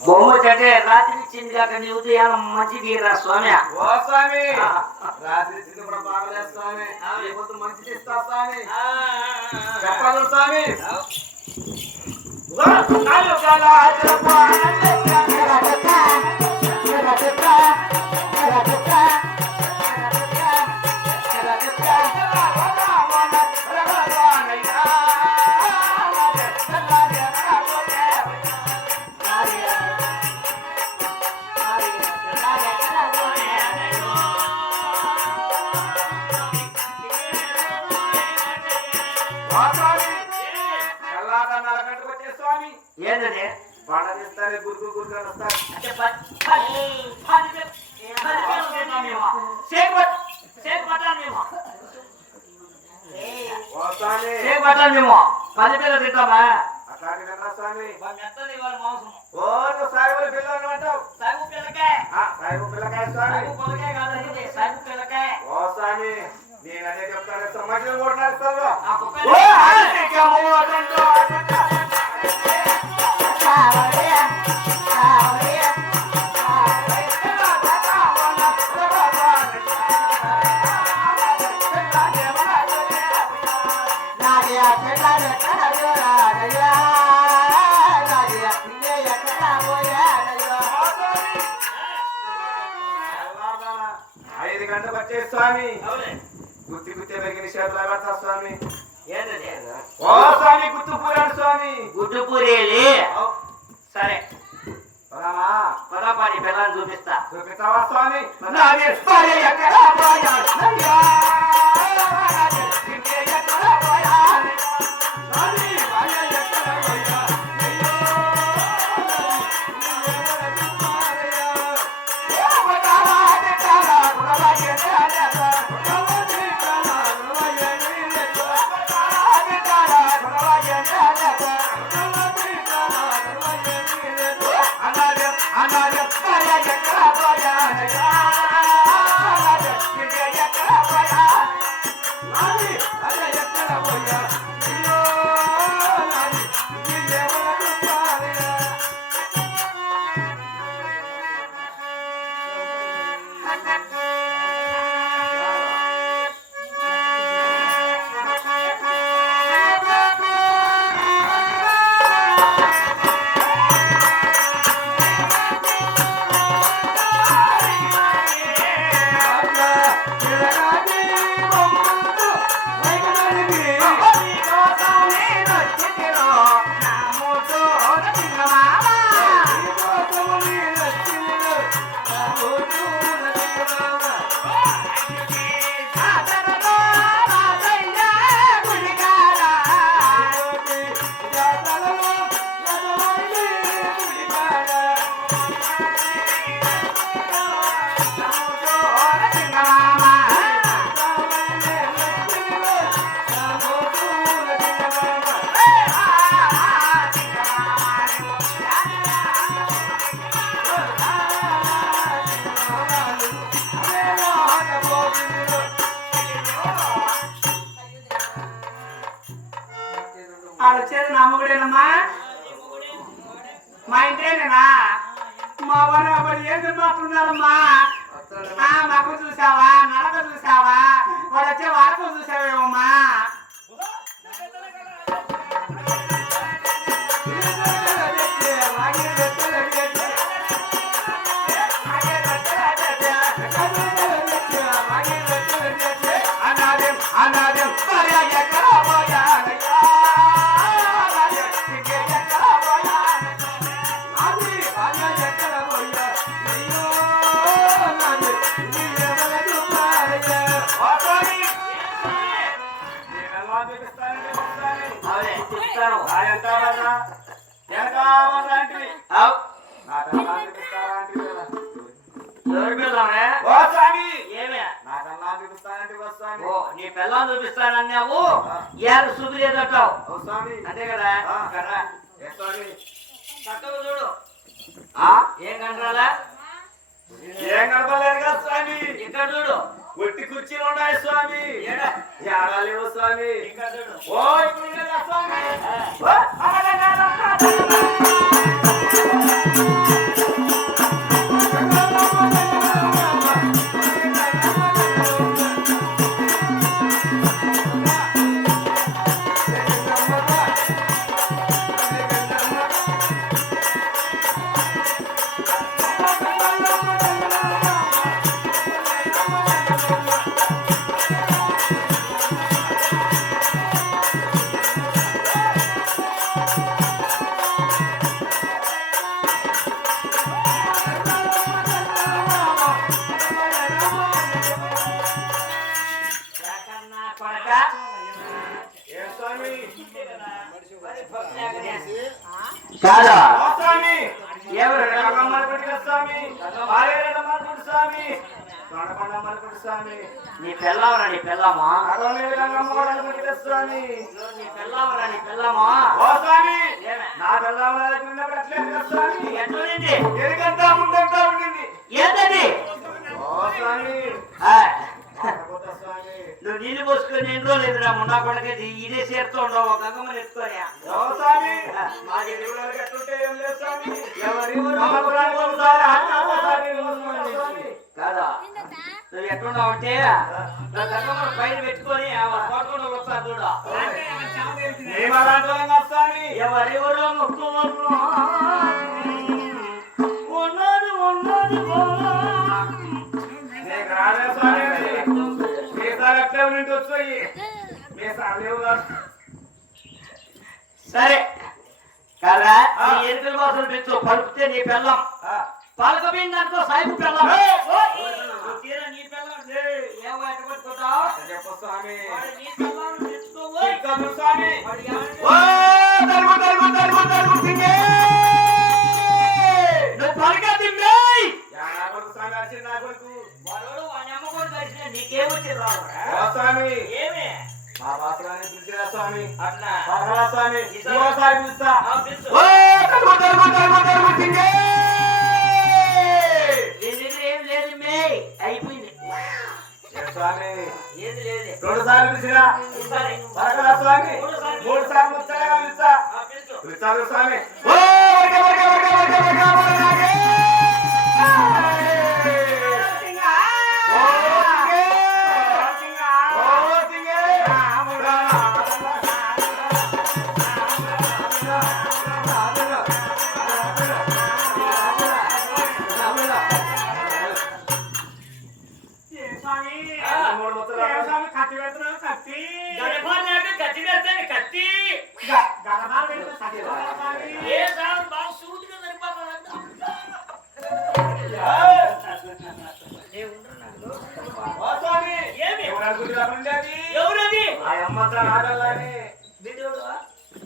బహుమతి అంటే రాత్రి ఇచ్చింది కాక నీ ఉదయం మంచి తీరా స్వామి ఓ స్వామి రాత్రి చిన్నప్పుడు బాగలేదు స్వామి ఈ పొద్దు మంచి ఇస్తా స్వామి చెప్పాలి సాగు పిల్లకాయ. ఓ స్వామి నేను అదే చెప్తాను. సమాజంలో కూడా నడుస్తాను గంటలకు వచ్చే స్వామి. గుత్తి గుత్తి పెరిగిన చేతులు పెడతా స్వామి? ఓ స్వామి గుత్తు పూరాడు స్వామి. గుడ్డు పూరేలి? సరే. చూపిస్తా. చూపిస్తావా స్వామి. వచ్చేది మా ఇంటేనా మా వాడు మరి ఏం మాట్లాడుతున్నారమ్మా? ఆ మగ చూసావా? నడక చూసావా? వాడు వచ్చే వాడకం చూసావేమమ్మా? ఓ నీ పిల్లని చూపిస్తానన్నావు ఏడు చూపిలేదంటావు ఓ స్వామి. అంతే కదా? చక్కగా చూడు. ఆ? ఏం కంటారా ఏం కనపడలేదు కదా స్వామి? ఇక్కడ చూడు. ఒట్టి కుర్చీలు ఉన్నాయి స్వామి. ఏడ? ఏడాలేవు స్వామి. ఓ ఇప్పుడు స్వామి? కాదా? ఎవరు స్వామి? స్వామి? నీ పెళ్ళావరా నీ పెళ్ళామా? స్వామి. నీ పెళ్ళావరా నీ పెళ్ళామా? ఓ స్వామి? నా కదా స్వామి? ఎట్లుంది? ఎదుగంతా ముందంతా ఉండింది. ఏంటది? ఓ స్వామి నువ్వు నీళ్ళు పోసుకొని ఎన్ని రోజులు ఎదురా ముండా కొడకేది ఇదే చేరుతూ ఉండవు ఒక గంగమ్మని ఎత్తుకొని కాదా? నువ్వు ఎట్లున్నావు అంటే నా పైన పెట్టుకొని కోటకుండా వస్తారు చూడ. మేము అలాంటి వాళ్ళం కాదు స్వామి. ఎవరెవరో ముక్కుమరు అట్లే ఉండి వచ్చాయి. సరే. కదా? నీ ఎరుకల వాసన పెంచు. పలుకుతే నీ పెళ్ళం. ఆ, పలకపోయిన దాంట్లో సాయిపు పెళ్ళం. నీ పెళ్ళం. ఏయ్, ఏం బయట పట్టుకుంటావు? అట్లా చెప్పు స్వామి. నీ పెళ్ళం తెచ్చుకోవు ఇక్కడ స్వామి. బరకరా స్వామి. మూడు సార్లు ముచ్చటగా పిలుస్తా. పిలుస్తాను స్వామి. ఓ వర్గ వర్గ వర్గ వర్గ వర్గ వర్గ గడపాలకు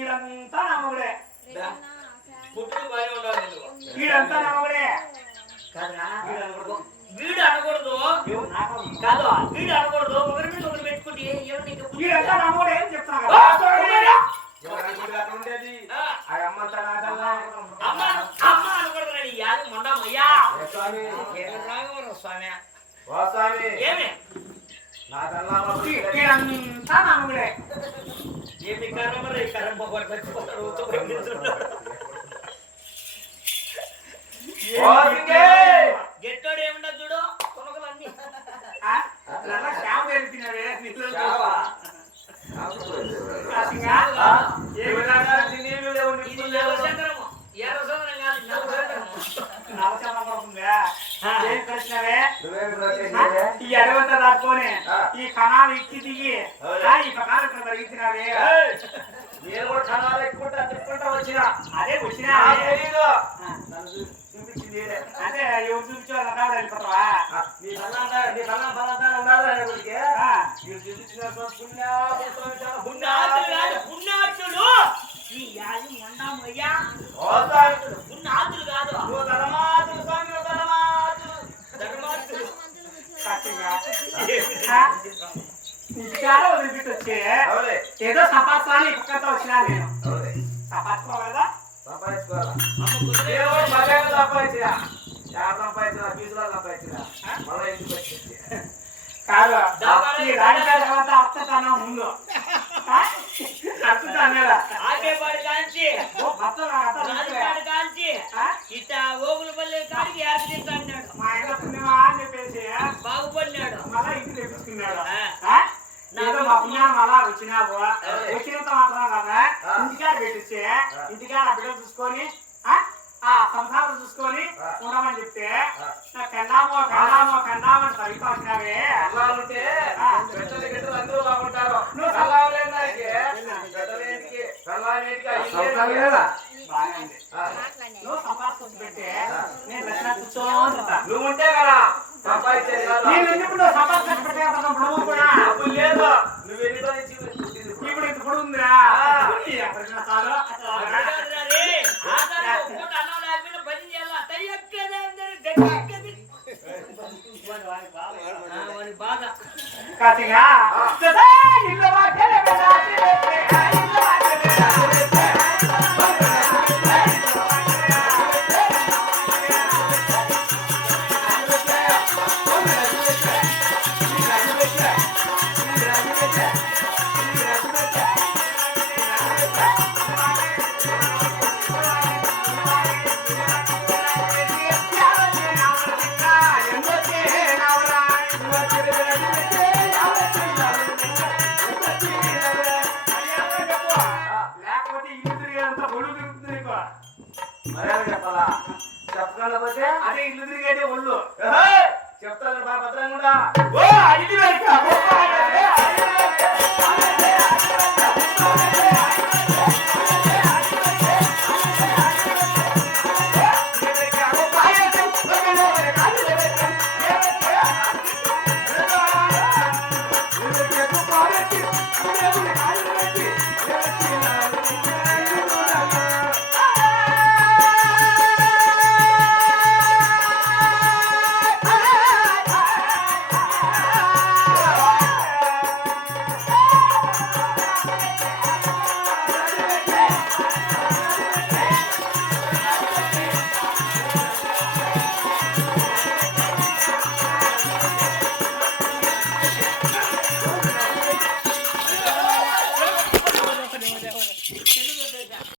వీడంతా నమ్మగుడే పుట్టుకు బాగా ఉండాలి నువ్వు. వీడంతా నమ్మగుడే కాదురా? వీడు అనకూడదు. కాదు వీడు అనకూడదు. ఒకరి మీద ఒకరు పెట్టుకుంటే ఎవరు నీకు బుద్ధి వీడంతా అని చెప్తున్నా ఆ, కదా ఆ, అమ్మ అమ్మ అనకూడదు రా, ఈ యాది మొండమయ్యా ఏ స్వామి? ఏమి రాగవరం స్వామి? ఓ స్వామి. ఏమి? నాటల్లా వీడంతా నమ్మగుడే ఏమి కర్మ రే? కర్మ ఒకటి చచ్చిపోతాడు ఉత్తమ నిద్రలో. ఓ సింగే గెట్టోడు ఏముండదు చూడు కొనకలన్నీ శ్యామ తెలిపినవే నీళ్ళు చావా కాసింగా? ఆ? ఏమి నాటాలి నీళ్ళు లేవు ఇది నిప్పులు లేవు నవచంద్రము ఎర్ర చంద్రం కాదు నవచంద్రము నవచంద్రం పడుతుందా? ఆ. ఏం కలిసినవే నువ్వేమి ఆ? ప్రత్యేకించే? ఈ అడవంతా దాటుకొని ఆ. ఈ కణాలు ఇచ్చి దిగి అవును. ఆ, ఈ పకాలు ఇక్కడ పెరిగిచ్చినవే ఏయ్! నేను కూడా కణాలు ఎక్కుంటా తిప్పుకుంటా వచ్చిన అదే నాకు వచ్చినావే తెలీదు ఆ. నన్ను చూ- చూపించింది ఈడే. అదే ఎవరు చూపించారు అక్కడ వెళ్ళిపోతావా ఆ, నీ కళ్ళంతా నీ కళ్ళం బలంతా ఉండాలి రా కొడుకే. ఆ. మీరు చూపించిన స్వామి పుణ్యాత్ముడు స్వామి చాలా పుణ్యాతులు కాదు పుణ్యాత్ముడు. పుణ్యాతులు ఈ యాది మొండమయ్యా ఓ స్వామి, పుణ్యాతులు కాదు నువ్వు ధర్మాత్ముడు స్వామి, నువ్వు ధర్మాత్ముడు. ధర్మాతులు కరెక్ట్గా. ఆ? ఇంటికాడ వదిలిపెట్టి వచ్చి అవులే, ఏదో సంపాదించాలని పక్కతో వచ్చినా నేను. అవులే. సంపాదించుకోగలదా సంపాదించుకోవాలా? యాడ సంపాదించినా, ఫీజులో సంపాదించినా. మళ్ళా ఇంటికి. కాదు. ఈ రాజకీయాల అంతా అర్థతనం ముందు. ఆ? అర్థతనేరా ఆకేపాడు కాంచి. భర్త. రాజుపాడు కాంచి. ఓగుల పల్లె కాడికి అన్నాడు. మా ఆయన పుణ్యమా అని చెప్పేసి బాగుపడినాడు. మళ్ళా ఇంటికి తెప్పించుకున్నాడు? ఏదో మా పుణ్యాన్ని మళ్ళా వచ్చినావు. వచ్చినంత మాత్రం కదా. ఇంటికాడ పెట్టించి ఇంటికాడ ఆ బిడ్డలు చూసుకొని ఆ? ఆ సంసారం చూసుకొని. ఉండమని చెప్తే ఆ. నా పెండామో పెండామో పెండామో అని సరిగ్గా వచ్చినావే అల్లాలుంటే. పెట్టలు గిట్టలు అందరూ బాగుంటారు. నువ్వు అల్లాలేని దానికి పెట్టలేనికి, చెప్పాలా చెప్పకపోతే అదే ఇల్లు తిరిగేదే ఒళ్ళు చెప్తాను బాగా భద్రంగా ఓ అడిగి